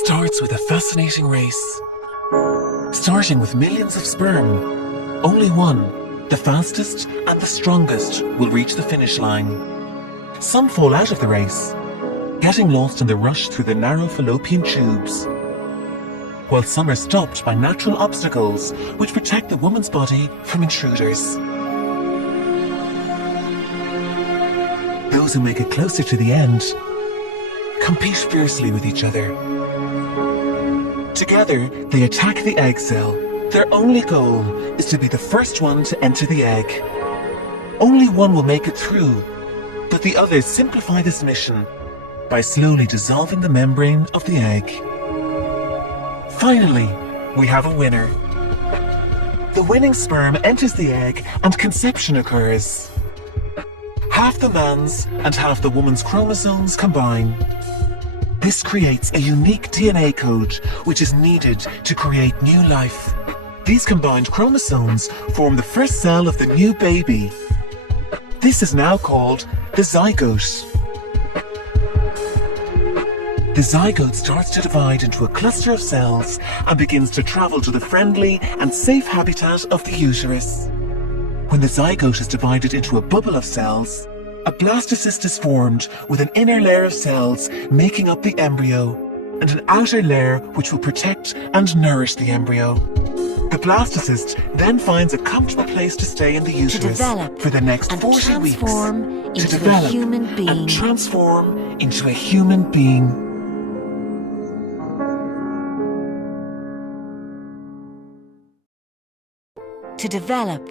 starts with a fascinating race. Starting with millions of sperm, only one, the fastest and the strongest, will reach the finish line. Some fall out of the race, getting lost in the rush through the narrow fallopian tubes, while some are stopped by natural obstacles which protect the woman's body from intruders. Those who make it closer to the end compete fiercely with each other. Together, they attack the egg cell. Their only goal is to be the first one to enter the egg. Only one will make it through, but the others simplify this mission by slowly dissolving the membrane of the egg. Finally, we have a winner. The winning sperm enters the egg and conception occurs. Half the man's and half the woman's chromosomes combine. This creates a unique DNA code which is needed to create new life. These combined chromosomes form the first cell of the new baby. This is now called the zygote. The zygote starts to divide into a cluster of cells and begins to travel to the friendly and safe habitat of the uterus. When the zygote is divided into a bubble of cells, a blastocyst is formed with an inner layer of cells making up the embryo and an outer layer which will protect and nourish the embryo. The blastocyst then finds a comfortable place to stay in the uterus for the next 40 weeks to develop and transform into a human being. To develop